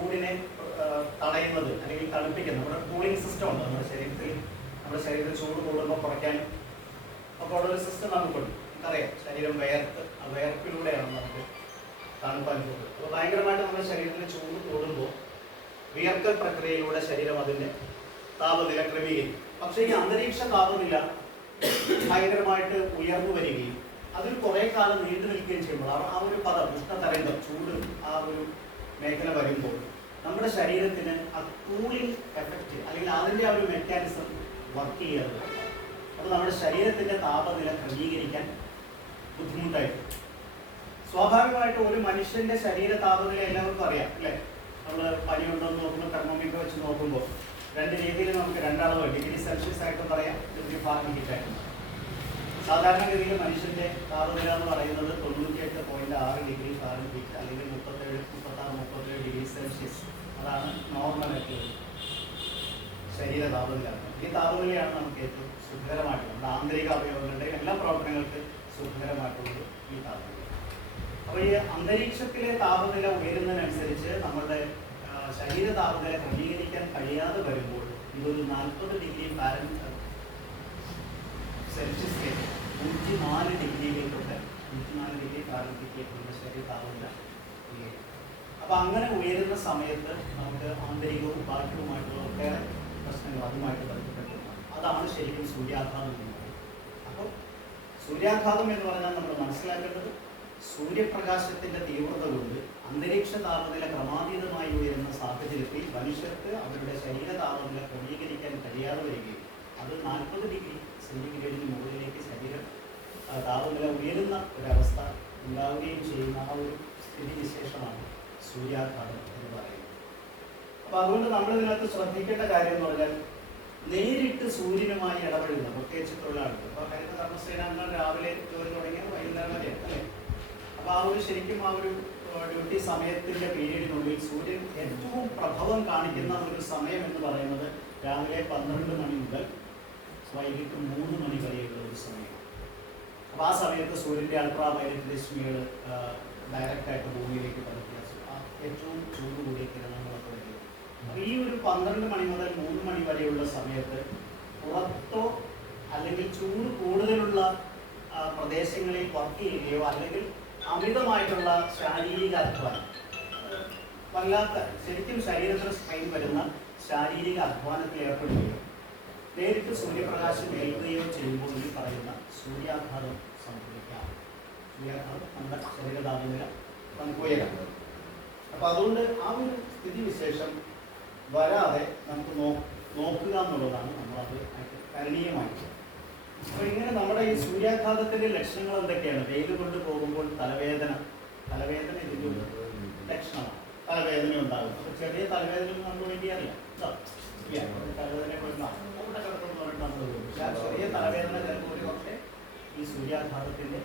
ചൂടിനെ തടയുന്നത് അല്ലെങ്കിൽ തണുപ്പിക്കുന്നത്. നമ്മുടെ കൂളിംഗ് സിസ്റ്റം ഉണ്ട് നമ്മുടെ ശരീരത്തിൽ. നമ്മുടെ ശരീരത്തിൽ ചൂട് കൂടുമ്പോൾ കുറയ്ക്കാൻ അപ്പോൾ ഉള്ള ഒരു സിസ്റ്റം നമുക്കുണ്ട്. നമുക്കറിയാം ശരീരം വേർത്ത് ആ വേർപ്പിലൂടെയാണ് നമുക്ക് തണുപ്പ് അനുഭവപ്പെടുന്നത്. അപ്പോൾ ഭയങ്കരമായിട്ട് നമ്മുടെ ശരീരത്തിൽ ചൂട് കൂടുമ്പോൾ വിയർക്കൽ പ്രക്രിയയിലൂടെ ശരീരം അതിന്റെ താപനില ക്രമീകരിക്കും. പക്ഷേ ഈ അന്തരീക്ഷ താപനില ഭയങ്കരമായിട്ട് ഉയർന്നു വരികയും അതിൽ കുറേ കാലം നീണ്ടു നിൽക്കുകയും ചെയ്യുമ്പോൾ ആ ഒരു പദം ഉഷ്ണതരംഗം ചൂട് ആ ഒരു മേഖല വരുമ്പോൾ നമ്മുടെ ശരീരത്തിന് ആ കൂളിംഗ് എഫക്റ്റ് അല്ലെങ്കിൽ അതിന്റെ ആ ഒരു മെക്കാനിസം വർക്ക് ചെയ്യാറ് അപ്പോൾ നമ്മുടെ ശരീരത്തിന്റെ താപനില ക്രമീകരിക്കാൻ ബുദ്ധിമുട്ടായിരുന്നു സ്വാഭാവികമായിട്ടും ഒരു മനുഷ്യന്റെ ശരീര താപനില എല്ലാവർക്കും അറിയാം അല്ലേ? നമ്മൾ പനിയുണ്ടോ എന്ന് നോക്കുമ്പോൾ തെർമോമീറ്റർ വെച്ച് നോക്കുമ്പോൾ രണ്ട് രീതിയിൽ നമുക്ക് രണ്ടളവ് ഡിഗ്രി സെൽഷ്യസ് ആയിട്ട് പറയാം ഡിഗ്രി ഫാരൻഹീറ്റ് ആയിട്ട്. സാധാരണഗതിയിൽ മനുഷ്യന്റെ താപനില എന്ന് പറയുന്നത് തൊണ്ണൂറ്റിയെട്ട് പോയിന്റ് ആറ് ഡിഗ്രി ഫാരൻഹീറ്റ് അല്ലെങ്കിൽ ഡിഗ്രി സെൽഷ്യസ് അതാണ് നോർമൽ ആയിട്ടുള്ളത് ശരീര താപനില. ഈ താപനിലയാണ് നമുക്ക് ഏറ്റവും സുഖകരമായിട്ടുള്ളത്. ആന്തരിക അവയവങ്ങളുടെ എല്ലാ പ്രവർത്തനങ്ങൾക്ക് സുഖകരമായിട്ടുള്ളത് ഈ താപനില. അപ്പോൾ ഈ അന്തരീക്ഷത്തിലെ താപനില ഉയരുന്നതിനനുസരിച്ച് നമ്മുടെ ആ, ശരീര താപനില ക്രമീകരിക്കാൻ കഴിയാതെ വരുമ്പോൾ ഇതൊരു നാൽപ്പത് ഡിഗ്രി സെൽഷ്യസിലേക്ക് നൂറ്റി നാല് ഡിഗ്രിയിലേക്കൊക്കെ നൂറ്റി നാല് ഡിഗ്രി നമ്മുടെ ശരീര താപനില ഉയരും അപ്പോൾ അങ്ങനെ ഉയരുന്ന സമയത്ത് നമുക്ക് ആന്തരികവും ബാഹ്യവുമായിട്ടുള്ള ഒട്ടേറെ പ്രശ്നങ്ങൾ അതുമായിട്ട് ബന്ധപ്പെട്ടിട്ടുണ്ട് അതാണ് ശരിക്കും സൂര്യാഘാതം എന്ന് പറയുന്നത്. അപ്പോൾ സൂര്യാഘാതം എന്ന് പറഞ്ഞാൽ നമ്മൾ മനസ്സിലാക്കേണ്ടത് സൂര്യപ്രകാശത്തിന്റെ തീവ്രത കൊണ്ട് അന്തരീക്ഷ താപനില ക്രമാതീതമായി ഉയരുന്ന സാഹചര്യത്തിൽ മനുഷ്യർക്ക് അവരുടെ ശരീര താപനില ക്രമീകരിക്കാൻ കഴിയാതെ വരികയും അത് നാൽപ്പത് ഡിഗ്രി സെന്റിഗ്രേഡിന് മുകളിലേക്ക് ശരീരം താപനില ഉയരുന്ന ഒരവസ്ഥ ഉണ്ടാവുകയും ചെയ്യുന്ന ആ ഒരു സ്ഥിതിവിശേഷമാണ്. സൂര്യാഘാതം എന്ന് പറയുന്നത്. അപ്പൊ അതുകൊണ്ട് നമ്മൾ ഇതിനകത്ത് ശ്രദ്ധിക്കേണ്ട കാര്യം എന്ന് പറഞ്ഞാൽ നേരിട്ട് സൂര്യനുമായി ഇടപെടുന്ന പ്രത്യേകിച്ച് തൊഴിലാളികൾ. ഇപ്പൊ ഹരിത കർമ്മസേന അംഗങ്ങൾ രാവിലെ ജോലി തുടങ്ങിയ വൈകുന്നേരം വരെ അല്ലേ? അപ്പൊ ആ ഒരു ശരിക്കും ആ ഒരു ഡ്യൂട്ടി സമയത്തിന്റെ പീരീഡിനുള്ളിൽ സൂര്യൻ ഏറ്റവും പ്രഭവം കാണിക്കുന്ന ഒരു സമയം എന്ന് പറയുന്നത് രാവിലെ പന്ത്രണ്ട് മണി മുതൽ വൈകിട്ട് മൂന്ന് മണി വരെയുള്ള ഒരു സമയം. അപ്പൊ ആ സമയത്ത് സൂര്യന്റെ അൾട്രാ വയലറ്റ് രശ്മികൾ ഡയറക്റ്റ് ആയിട്ട് ഭൂമിയിലേക്ക് പതിക്കുക ഏറ്റവും ചൂട് കൂടിയ കിരണങ്ങളൊക്കെ വരും അപ്പൊ ഈ ഒരു പന്ത്രണ്ട് മണി മുതൽ മൂന്ന് മണി വരെയുള്ള സമയത്ത് പുറത്തോ അല്ലെങ്കിൽ ചൂട് കൂടുതലുള്ള പ്രദേശങ്ങളിൽ വർക്ക് ചെയ്യുകയോ അല്ലെങ്കിൽ അമിതമായിട്ടുള്ള ശാരീരിക അധ്വാനം വല്ലാത്ത ശരിക്കും ശരീരത്തിന് സ്ട്രെയിൻ വരുന്ന ശാരീരിക അധ്വാനത്തിൽ ഏർപ്പെടുകയോ നേരിട്ട് സൂര്യപ്രകാശം ഏൽക്കുകയോ ചെയ്യുമ്പോൾ ഈ പറയുന്ന സൂര്യാഘാതം സംഭവിക്കാം. സൂര്യാഘാതം നമ്മുടെ ശരീര താപനില നമുക്ക് ഉയരാം. അപ്പൊ അതുകൊണ്ട് ആ ഒരു സ്ഥിതിവിശേഷം വരാതെ നമുക്ക് നോക്കുക എന്നുള്ളതാണ് നമ്മളത് കരണീയമായിട്ട്. അപ്പൊ ഇങ്ങനെ നമ്മുടെ ഈ സൂര്യാഘാതത്തിന്റെ ലക്ഷണങ്ങൾ എന്തൊക്കെയാണ്? വെയിൽ കൊണ്ട് പോകുമ്പോൾ തലവേദന. തലവേദന ഇതിന്റെ ഒരു ലക്ഷണമാണ്. തലവേദന ഉണ്ടാകും. ചെറിയ തലവേദന തലവേദന നമ്മൾ പോകും. പക്ഷെ ആ ചെറിയ തലവേദന ചിലപ്പോൾ ഒരു പക്ഷേ ഈ സൂര്യാഘാതത്തിന്റെ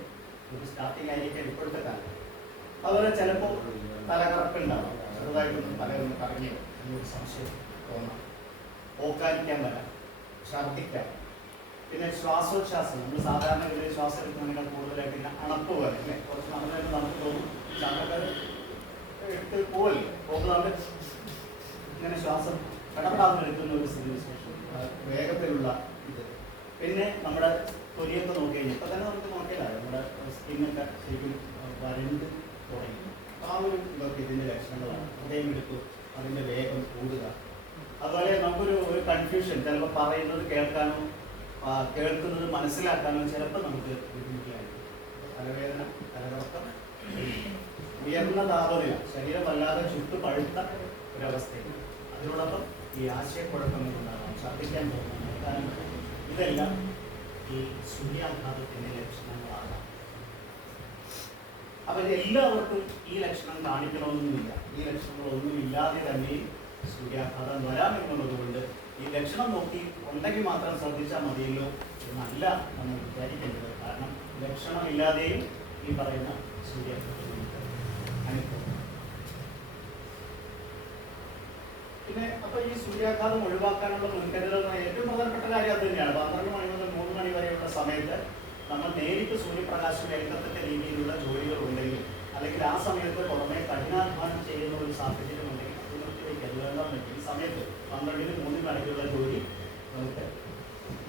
ഒരു സ്റ്റാർട്ടിങ് ആയിരിക്കാം ഇപ്പോഴത്തെ കാലം അതുപോലെ ചിലപ്പോൾ തലകറപ്പുണ്ടാവും. ചെറുതായിട്ടൊന്ന് തലയൊന്ന് കറങ്ങി എന്നൊരു സംശയം തോന്നാം. ഓക്കാനിക്കാൻ വരാം ഛർദ്ദിക്കാം. പിന്നെ ശ്വാസോച്ഛ്വാസം നമ്മൾ സാധാരണ ഇതിൽ ശ്വാസം എടുക്കുന്നതിനേക്കാൾ കൂടുതലായിട്ട് പിന്നെ അണപ്പ് പോലെ അല്ലേ? കുറച്ച് നമ്മളായിട്ട് നമുക്ക് തോന്നും അതൊക്കെ എടുത്ത് പോവല്ലേ. പോകുന്നവരുടെ ഇങ്ങനെ ശ്വാസം കടപ്പെടാതെ എടുക്കുന്ന ഒരു സ്ഥിതി വിശേഷം. വേഗത്തിലുള്ള ഇത്. പിന്നെ നമ്മുടെ തൊലിയൊക്കെ നോക്കി കഴിഞ്ഞാൽ ഇപ്പം തന്നെ നമുക്ക് നോക്കിയതാണ് നമ്മുടെ സ്കിന്നൊക്കെ ശരിക്കും വരണ്ട് തുടങ്ങി. ആ ഒരു ഇതൊക്കെ ഇതിന്റെ ലക്ഷണങ്ങളാണ്. ഹൃദയമെടുപ്പ് അതിന്റെ വേഗം കൂടുക. അതുപോലെ നമുക്കൊരു ഒരു കൺഫ്യൂഷൻ ചിലപ്പോൾ പറയുന്നത് കേൾക്കാനോ കേൾക്കുന്നത് മനസ്സിലാക്കാനോ ചിലപ്പോൾ നമുക്ക് ബുദ്ധിമുട്ടിലായിരിക്കും. തലവേദന തലകറക്കം ഉയർന്ന താപനില ശരീരം വല്ലാതെ ചുട്ടു പഴുത്ത ഒരവസ്ഥയാണ്. അതിനോടൊപ്പം ഈ ആശയക്കുഴപ്പങ്ങൾ ഉണ്ടാകാം ഛർദ്ദിക്കാൻ തോന്നുന്നു. ഇതെല്ലാം ഈ സൂര്യാഘാതത്തിന്റെ ലക്ഷണങ്ങളാകാം എല്ലാവർക്കും ഈ ലക്ഷണം കാണിക്കണമെന്നില്ല. ഈ ലക്ഷണങ്ങളൊന്നും ഇല്ലാതെ തന്നെ സൂര്യാഘാതം വരാമെന്നുള്ളത് കൊണ്ട് ഈ ലക്ഷണം നോക്കി ഉണ്ടെങ്കിൽ മാത്രം ശ്രദ്ധിച്ചാൽ മതിയല്ലോ എന്നല്ല നമ്മൾ വിചാരിക്കേണ്ടത്. കാരണം ലക്ഷണമില്ലാതെയും ഈ പറയുന്ന സൂര്യാഘാതം പിന്നെ അപ്പൊ ഈ സൂര്യാഘാതം ഒഴിവാക്കാനുള്ള മുൻകരുതൽ ഏറ്റവും പ്രധാനപ്പെട്ട കാര്യം അത് തന്നെയാണ്. പന്ത്രണ്ട് മണി മുതൽ മൂന്ന് മണി വരെയുള്ള സമയത്ത് നമ്മൾ നേരിട്ട് സൂര്യപ്രകാശം ഏൽക്കത്തക്ക രീതിയിലുള്ള ജോലികൾ ഉണ്ടെങ്കിൽ അല്ലെങ്കിൽ ആ സമയത്ത് പുറമെ കഠിനാധ്വാനം ചെയ്യുന്ന ഒരു സാഹചര്യം ഉണ്ടെങ്കിൽ അത് പന്ത്രണ്ടിന് മൂന്നിന് മണിക്കുള്ള ജോലി നമുക്ക്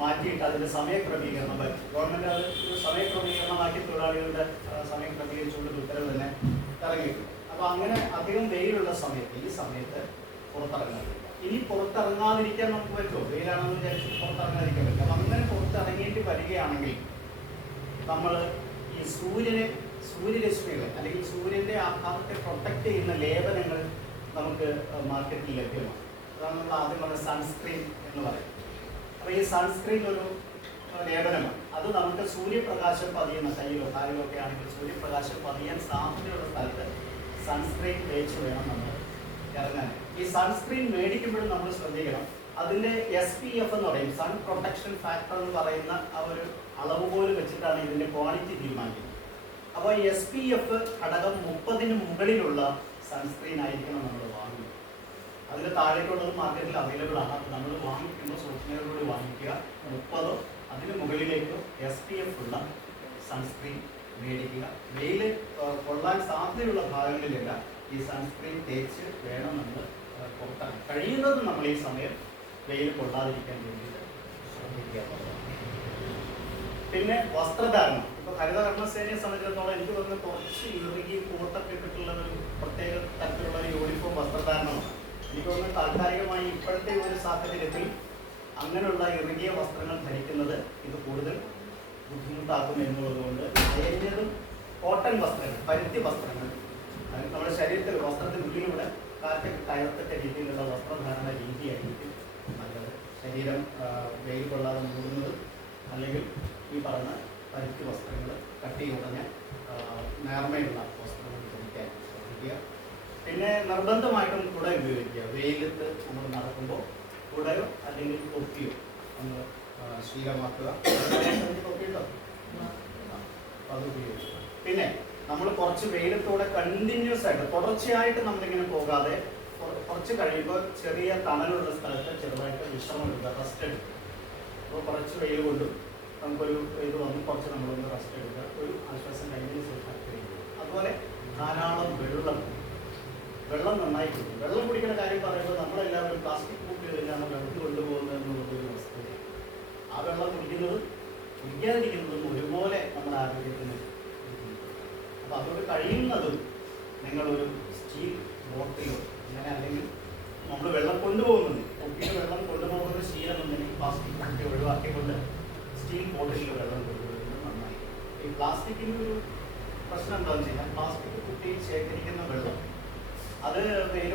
മാറ്റിയിട്ട് അതിന്റെ സമയക്രമീകരണം ഗവൺമെന്റ് അത് സമയക്രമീകരണമാക്കി തൊഴിലാളികളുടെ സമയം ക്രമീകരിച്ചുകൊണ്ട് ഉത്തരവ് തന്നെ ഇറങ്ങിയിട്ടുണ്ട്. അപ്പോൾ അങ്ങനെ അധികം വെയിലുള്ള സമയത്ത് ഈ സമയത്ത് പുറത്തിറങ്ങാൻ ഇനി പുറത്തിറങ്ങാതിരിക്കാൻ നമുക്ക് പറ്റുമോ? വെയിലാണെന്ന് വിചാരിച്ചിട്ട് പുറത്തിറങ്ങാതിരിക്കാൻ പറ്റും അങ്ങനെ പുറത്തിറങ്ങേണ്ടി വരികയാണെങ്കിൽ നമ്മൾ ഈ സൂര്യനെ സൂര്യരശ്മികൾ അല്ലെങ്കിൽ സൂര്യന്റെ ആഘാതത്തെ പ്രൊട്ടക്റ്റ് ചെയ്യുന്ന ലേപനങ്ങൾ നമുക്ക് മാർക്കറ്റിൽ ലഭ്യമാണ്. അതാണ് നമ്മൾ ആദ്യം പറഞ്ഞ സൺസ്ക്രീൻ എന്ന് പറയുന്നത്. അപ്പോൾ ഈ സൺസ്ക്രീൻ ഒരു ലേപനമാണ്. അത് നമുക്ക് സൂര്യപ്രകാശം പതിയുന്ന കയ്യിലോ കാലിലോ ഒക്കെ ആണെങ്കിൽ സൂര്യപ്രകാശം പതിയാൻ സാധ്യതയുള്ള സ്ഥലത്ത് സൺസ്ക്രീൻ തേച്ച് വേണം നമ്മൾ ഇറങ്ങാൻ. ഈ സൺസ്ക്രീൻ മേടിക്കുമ്പോഴും നമ്മൾ ശ്രദ്ധിക്കണം. അതിന്റെ എസ് പി എഫ് എന്ന് പറയും സൺ പ്രൊട്ടക്ഷൻ ഫാക്ടർ എന്ന് പറയുന്ന ആ ഒരു അളവ് പോലും വെച്ചിട്ടാണ് ഇതിന്റെ ക്വാളിറ്റി തീരുമാനിക്കുന്നത്. അപ്പോൾ എസ് പി എഫ് ഘടകം മുപ്പതിന് മുകളിലുള്ള സൺസ്ക്രീൻ ആയിരിക്കണം നമ്മൾ വാങ്ങുന്നത്. അതിന് താഴേക്കുള്ളത് മാർക്കറ്റിൽ അവൈലബിൾ ആണ്. അപ്പോൾ നമ്മൾ വാങ്ങിക്കുമ്പോൾ സൂചനകളോട് വാങ്ങിക്കുക. മുപ്പതോ അതിന് മുകളിലേക്കോ എസ് പി എഫ് ഉള്ള സൺസ്ക്രീൻ മേടിക്കുക. വെയിൽ കൊള്ളാൻ സാധ്യതയുള്ള ഭാഗങ്ങളിലെല്ലാം ഈ സൺസ്ക്രീൻ തേച്ച് വേണം നമ്മൾ കഴിയുന്നതും നമ്മൾ ഈ സമയം വെയിൽ കൊള്ളാതിരിക്കാൻ വേണ്ടിയിട്ട് പിന്നെ വസ്ത്രധാരണം. ഇപ്പൊ ഹരിത കർമ്മസേനയെ സംബന്ധിച്ചിടത്തോളം എനിക്ക് തോന്നുന്നത് കുറച്ച് ഇറുകി കോട്ടൊക്കെ ഇട്ടിട്ടുള്ള ഒരു പ്രത്യേക തരത്തിലുള്ള ഒരു യൂണിഫോം വസ്ത്രധാരണമാണ്. എനിക്ക് തോന്നുന്നു താൽക്കാലികമായി ഇപ്പോഴത്തെ ഒരു സാഹചര്യത്തിൽ അങ്ങനെയുള്ള ഇറുകിയ വസ്ത്രങ്ങൾ ധരിക്കുന്നത് ഇത് കൂടുതൽ ബുദ്ധിമുട്ടാക്കും എന്നുള്ളത് കൊണ്ട് കോട്ടൺ വസ്ത്രങ്ങൾ പരുത്തി വസ്ത്രങ്ങൾ നമ്മുടെ ശരീരത്തിൽ വസ്ത്രത്തിനുള്ളിലൂടെ കാറ്റൊക്കെ കയറത്തക്ക രീതിയിലുള്ള വസ്ത്രധാരണ രീതിയായിരിക്കും ശരീരം വെയിൽ കൊള്ളാതെ മൂടുന്നത് അല്ലെങ്കിൽ ഈ പറഞ്ഞ പരുത്തി വസ്ത്രങ്ങൾ കട്ടി ഉടഞ്ഞ നേർമയുള്ള വസ്ത്രങ്ങൾ ധരിക്കാൻ ശ്രദ്ധിക്കുക. പിന്നെ നിർബന്ധമായിട്ടും കുട ഉപയോഗിക്കുക. വെയിലത്ത് നമ്മൾ നടക്കുമ്പോൾ കുടയോ അല്ലെങ്കിൽ തൊപ്പിയോ നമ്മൾ ശീലമാക്കുക. പിന്നെ നമ്മൾ കുറച്ച് വെയിലത്തൂടെ കണ്ടിന്യൂസ് ആയിട്ട് തുടർച്ചയായിട്ട് നമ്മളിങ്ങനെ പോകാതെ കുറച്ച് കഴിയുമ്പോൾ ചെറിയ തണലുള്ള സ്ഥലത്ത് ചെറുതായിട്ട് വിശ്രമം എടുക്കുക റെസ്റ്റ് എടുക്കുക. അപ്പോൾ കുറച്ച് വെയിൽ കൊണ്ടും നമുക്കൊരു ഇത് വന്ന് കുറച്ച് നമ്മളൊന്ന് റെസ്റ്റ് എടുക്കുക. ഒരു ആശ്വാസം കഴിഞ്ഞതിന് ശേഷം. അതുപോലെ ധാരാളം വെള്ളം വെള്ളം നന്നായി കുടിക്കും വെള്ളം കുടിക്കുന്ന കാര്യം പറയുമ്പോൾ നമ്മളെല്ലാവരും പ്ലാസ്റ്റിക് കുപ്പികളിലാണ് വെള്ളം കൊണ്ടുപോകുന്നത് എന്നുള്ളൊരു വസ്തുതയാണ് ആ വെള്ളം കുടിക്കുന്നത് കുടിക്കാതിരിക്കുന്നതും ഒരുപോലെ നമ്മുടെ ആരോഗ്യത്തിന് അപ്പോൾ അതുകൊണ്ട് കഴിയുന്നതും നിങ്ങളൊരു സ്റ്റീൽ ബോട്ടിലോ അങ്ങനെ അല്ലെങ്കിൽ നമ്മൾ വെള്ളം കൊണ്ടുപോകുന്നുണ്ട്. കുപ്പിയിൽ വെള്ളം കൊണ്ടുപോകുന്ന ശീലമുണ്ടെങ്കിൽ പ്ലാസ്റ്റിക് കുപ്പി ഒഴിവാക്കിക്കൊണ്ട് സ്റ്റീൽ ബോട്ടിലിൽ വെള്ളം കൊണ്ടുപോകുന്നത് നന്നായി. ഈ പ്ലാസ്റ്റിക്കിന്റെ ഒരു പ്രശ്നം എന്താണെന്ന് വെച്ചാൽ പ്ലാസ്റ്റിക് കുപ്പിയിൽ ശേഖരിക്കുന്ന വെള്ളം അത് വെയിൽ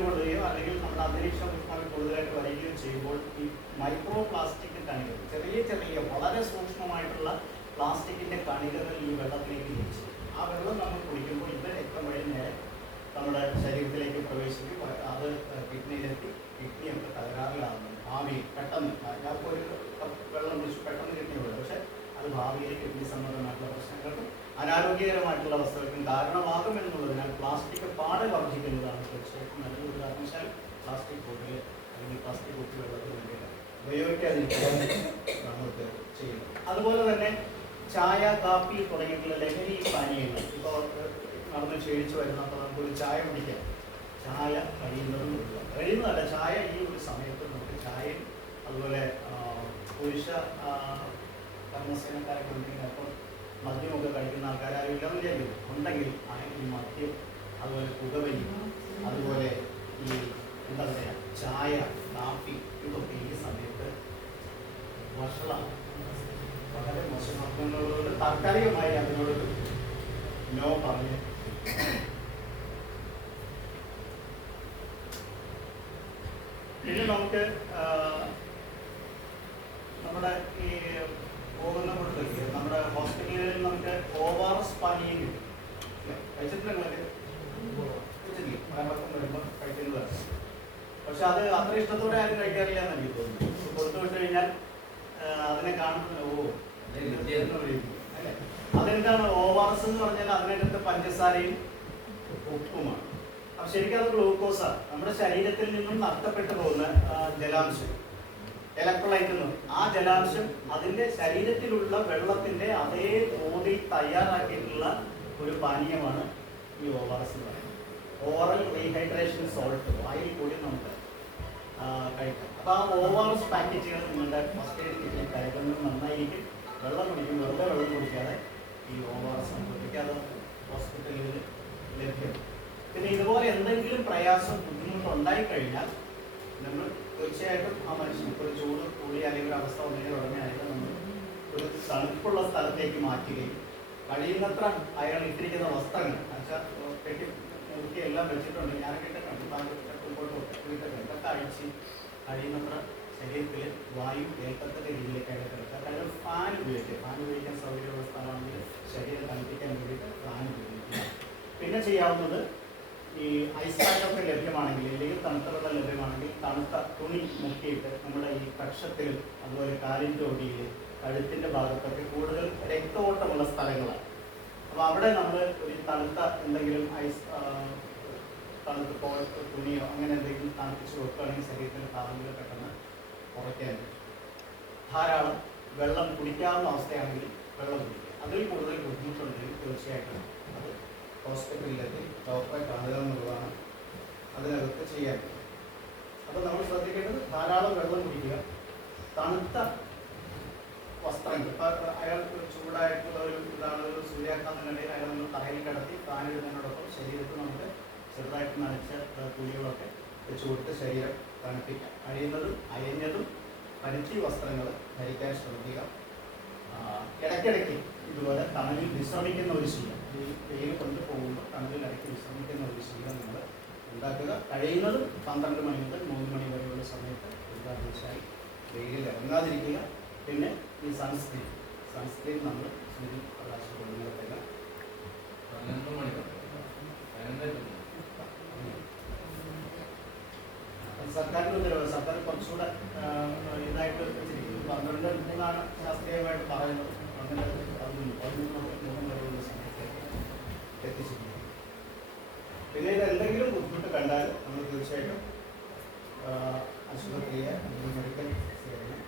അല്ലെങ്കിൽ നമ്മുടെ അന്തരീക്ഷം കൂടുതലായിട്ട് വരികയോ ചെയ്യുമ്പോൾ ഈ മൈക്രോ പ്ലാസ്റ്റിക് കണികൾ ചെറിയ ചെറിയ വളരെ സൂക്ഷ്മമായിട്ടുള്ള പ്ലാസ്റ്റിക്കിന്റെ കണികകൾ ഈ വെള്ളത്തിലേക്ക് ലഭിച്ചു ആ വെള്ളം നമ്മൾ കുടിക്കുമ്പോൾ ഇത് രക്തം വഴി നേരെ നമ്മുടെ ശരീരത്തിലേക്ക് പ്രവേശിക്കും അത് കിഡ്നിയിലെത്തി കിഡ്നിയൊക്കെ തകരാറിലാകുന്നു ഭാവിയിൽ പെട്ടെന്ന് ഞാനിപ്പോൾ ഒരു വെള്ളം കുടിച്ച് പെട്ടെന്ന് കിഡ്നി വിടും. പക്ഷെ അത് ഭാവിയിലെ കിഡ്നി സംബന്ധമായിട്ടുള്ള പ്രശ്നങ്ങൾക്കും അനാരോഗ്യകരമായിട്ടുള്ള അവസ്ഥകൾക്കും കാരണമാകും എന്നുള്ളതിനാൽ പ്ലാസ്റ്റിക് പാടെ വർദ്ധിക്കുന്നതാണ് തീർച്ചയായിട്ടും നല്ലൊരു കാരണവശാൽ പ്ലാസ്റ്റിക് ബോട്ടിൽ അല്ലെങ്കിൽ പ്ലാസ്റ്റിക് കുപ്പി വെള്ളത്തിന് വേണ്ടിയില്ല ഉപയോഗിക്കാതിരിക്കാൻ നമുക്ക് ചെയ്യുന്നു അതുപോലെ തന്നെ ചായ കാപ്പി തുടങ്ങിയിട്ടുള്ള ലഹരി പാനീയങ്ങൾ. ഇപ്പോൾ നടന്ന് ക്ഷീണിച്ച് വരുന്നപ്പോൾ നമുക്കൊരു ചായ കുടിക്കാം. ചായ കഴിയുന്നതും ഒഴിവാക്കാം. കഴിയുന്നതല്ല ചായ ഈ ഒരു സമയത്ത് നമുക്ക് ചായയും അതുപോലെ പുരുഷ കർമ്മസേനക്കാരൊക്കെ ഉണ്ടെങ്കിൽ അപ്പോൾ മദ്യമൊക്കെ കഴിക്കുന്ന ആൾക്കാരും ഇല്ലെന്ന് വിചാരിക്കും ഉണ്ടെങ്കിൽ ഈ മദ്യം അതുപോലെ പുകവലി അതുപോലെ ഈ എന്താ പറയുക ചായ കാപ്പി ഇതൊക്കെ ഈ സമയത്ത് വഷളാണ്. വളരെ മോശമാക്കുന്നതുകൊണ്ട് താൽക്കാലികമായി അതിനോട് നോ പറഞ്ഞ് പിന്നെ നമുക്ക് നമ്മുടെ ഈ പോകുന്ന കൊടുത്തില്ലേ നമ്മുടെ ഹോസ്പിറ്റലുകളിൽ നമുക്ക് ഒ ആർ എസ് പാനീയം കിട്ടും? കഴിച്ചിട്ടില്ല വരുമ്പോൾ കഴിക്കുന്നതാണ്. പക്ഷെ അത് അത്ര ഇഷ്ടത്തോടെ ആരും കഴിക്കാറില്ല എന്ന് എനിക്ക് തോന്നുന്നു കൊടുത്തു വിട്ട് കഴിഞ്ഞാൽ അതിനെ കാണുന്ന ഓ വിദ്യയാണ്. അതെന്താണ് ഒ ആർ എസ് എന്ന് പറഞ്ഞാൽ അതിനകത്ത് പഞ്ചസാരയും ഉപ്പുമാണ്. അപ്പൊ ശരിക്കും അത് ഗ്ലൂക്കോസാണ് നമ്മുടെ ശരീരത്തിൽ നിന്നും നഷ്ടപ്പെട്ടു പോകുന്ന ജലാംശം. ഇലക്ട്രോലൈറ്റ് എന്ന്. ആ ജലാംശം അതിന്റെ ശരീരത്തിലുള്ള വെള്ളത്തിന്റെ അതേ തോതിൽ തയ്യാറാക്കിയിട്ടുള്ള ഒരു പാനീയമാണ് ഈ ഒ ആർ എസ് എന്ന് പറയുന്നത്. ഓറൽ റീഹൈഡ്രേഷൻ സോൾട്ട് വായിൽ കൂടി നമുക്ക് കഴിക്കാം. അപ്പോൾ ആ ഒ ആർ എസ് പാക്കറ്റുകൾ നിങ്ങളുടെ ഫസ്റ്റ് എയ്ഡ് കിറ്റിൽ കരുതുന്നത് നന്നായിരിക്കും. വെള്ളം കുടിക്കും. വെറുതെ വെള്ളം കുടിക്കാതെ ഈ ഒ ആർ ഹോസ്പിറ്റലുകളിൽ ലഭ്യം. പിന്നെ ഇതുപോലെ എന്തെങ്കിലും പ്രയാസം ബുദ്ധിമുട്ട് ഉണ്ടായി കഴിഞ്ഞാൽ നമ്മൾ തീർച്ചയായിട്ടും ആ മനുഷ്യന് ഒരു ചൂട് കൂടി അല്ലെങ്കിൽ ഒരു അവസ്ഥ ഉണ്ടെങ്കിൽ ഉടനെ നമ്മൾ ഒരു തണുപ്പുള്ള സ്ഥലത്തേക്ക് മാറ്റുകയും കഴിയുന്നത്ര അയാൾ ഇട്ടിരിക്കുന്ന വസ്ത്രങ്ങൾ എന്നുവെച്ചാൽ കെട്ടി എല്ലാം വെച്ചിട്ടുണ്ട്. ഞാൻ കേട്ടിട്ടുണ്ട് മുമ്പോട്ട് വീട്ടൊക്കെ ഇതൊക്കെ അഴിച്ച് കഴിയുന്നത്ര ശരീരത്തിൽ വായു ഏൽക്കത്തക്ക രീതിയിലേക്കാണ് കിടക്കുക. കാരണം ഫാൻ ഉപയോഗിക്കുക. ഫാൻ ഉപയോഗിക്കാൻ സൗകര്യമുള്ള സ്ഥലമാണെങ്കിൽ ശരീരം തണുപ്പിക്കാൻ വേണ്ടിയിട്ട് ഫാൻ ഉപയോഗിക്കുക. പിന്നെ ചെയ്യാവുന്നത് ഈ ഐസ് പാക്കൊക്കെ ലഭ്യമാണെങ്കിൽ അല്ലെങ്കിൽ തണുത്ത വെള്ളം ലഭ്യമാണെങ്കിൽ തണുത്ത തുണി മുക്കിയിട്ട് നമ്മുടെ ഈ കക്ഷത്തിലും അതുപോലെ കാലിന്റെ ഒടിയിൽ കഴുത്തിന്റെ ഭാഗത്തൊക്കെ കൂടുതൽ രക്തോട്ടമുള്ള സ്ഥലങ്ങളാണ്. അപ്പോൾ അവിടെ നമ്മൾ ഒരു തണുത്ത എന്തെങ്കിലും ഐസ് തണുത്ത തുണിയോ അങ്ങനെ എന്തെങ്കിലും തണുപ്പിച്ച് കൊടുക്കുകയാണെങ്കിൽ ശരീരത്തിന്റെ താപനില പെട്ടെന്ന് കുറയ്ക്കാൻ ധാരാളം വെള്ളം കുടിക്കാവുന്ന അവസ്ഥയാണെങ്കിൽ വെള്ളം കുടിക്കുക. അതിൽ കൂടുതൽ ബുദ്ധിമുട്ടുണ്ടെങ്കിൽ തീർച്ചയായിട്ടും അത് ഹോസ്പിറ്റലിലെത്തി ഡോക്ടറെ കാണുക എന്നുള്ളതാണ് അതിനകത്ത് ചെയ്യാൻ. അപ്പോൾ നമ്മൾ ശ്രദ്ധിക്കേണ്ടത് ധാരാളം വെള്ളം കുടിക്കുക. തണുത്ത വസ്ത്രങ്ങൾ. ഇപ്പം അയാൾ ചൂടായിട്ടുള്ള ഒരു ഇതാണ് ഒരു സൂര്യാഘാതത്തിനിടയിൽ അയാൾ നമ്മൾ തലയിൽ കിടത്തി താനിടുന്നതിനോടൊപ്പം ശരീരത്തിൽ നമുക്ക് ചെറുതായിട്ട് നനച്ച തുണികളൊക്കെ വെച്ച് കൊടുത്ത് ശരീരം തണുപ്പിക്കാം കഴിയുന്നതും അയഞ്ഞതും പരുത്തി വസ്ത്രങ്ങൾ ധരിക്കാൻ ശ്രമിക്കുക. ഇടയ്ക്കിടയ്ക്ക് ഇതുപോലെ തണലിൽ വിശ്രമിക്കുന്ന ഒരു ശീലം ഈ വെയിൽ കൊണ്ട് പോകുമ്പോൾ തണലിൽ ഇടയ്ക്ക് വിശ്രമിക്കുന്ന ഒരു ശീലം നമ്മൾ ഉണ്ടാക്കുക. കഴിയുന്നതും പന്ത്രണ്ട് മണി മുതൽ മൂന്ന് മണി വരെയുള്ള സമയത്ത് എല്ലാ ദിവസമായി വെയിലിൽ ഇറങ്ങാതിരിക്കുക. പിന്നെ ഈ സൺസ്ക്രീൻ സൺസ്ക്രീൻ നമ്മൾ സൂര്യ പ്രകാശം കൊള്ളുന്നിടത്തല്ല പതിനൊന്ന് മണി വരെ. സർക്കാരിന്റെ ഉത്തരവ് സർക്കാർ കുറച്ചുകൂടെ ഇതായിട്ട് വെച്ചിരിക്കുന്നത് പന്ത്രണ്ട് എന്നാണ് ശാസ്ത്രീയമായിട്ട് പറയുന്നത്. അങ്ങനെ പിന്നീട് എന്തെങ്കിലും ബുദ്ധിമുട്ട് കണ്ടാൽ നമ്മൾ തീർച്ചയായിട്ടും ആശുപത്രിയെ മെഡിക്കൽ സേവനം